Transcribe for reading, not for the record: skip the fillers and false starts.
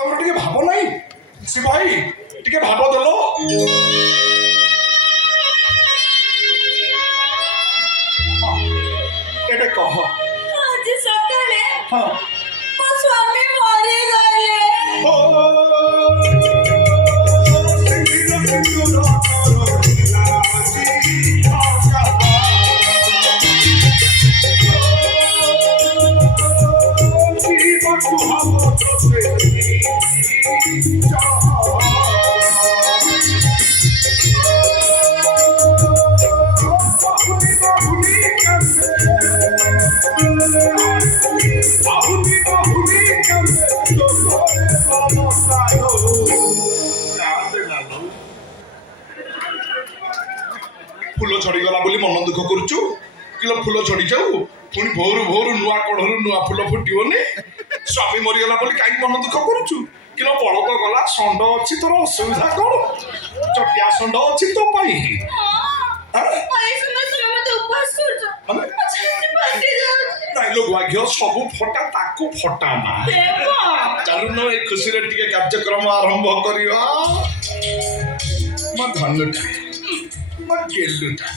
ତମର ଟିକେ ଭାବ ନାହିଁ ସିପାହୀ ଟିକେ ଭାବ ଦେଲ ଏବେ କହ ଆଜି ସକାଳେ ହଁ ମୋ ସ୍ୱାମୀ ମରିଗଲେ। ଫୁଲ ଝଡ଼ିଗଲା ବୋଲି ମନ ଦୁଃଖ କରୁଛୁ କିଲୋ ଫୁଲ ଝଡ଼ି ଯାଉ ପୁଣି ଭୋରୁ ଭୋରୁ ନୂଆ କଢ଼ରୁ ନୂଆ ଫୁଲ ଫୁଟିବନି ସ୍ୱାମୀ ମରିଗଲା ବୋଲି କାହିଁକି ମନ ଦୁଃଖ କରୁଛୁ କିଲୋ ବଳଦ ଗଲା ଷଣ୍ଢ ଅଛି ତୋର ଅସୁବିଧା କଣ ଚଟିଆ ଷଣ୍ଢ ଅଛି ତୋ ପାଇଁ ନାଇଁ ଲୋ ଗୁଆଘିଅ ସବୁ ଫଟା ତାକୁ ଫଟା ନା ଚାଲୁନ ଏ ଖୁସିରେ ଟିକେ କାର୍ଯ୍ୟକ୍ରମ ଆରମ୍ଭ କରିବା ମୋ ଧନୁଟା ମୋ ଗେଲୁଟା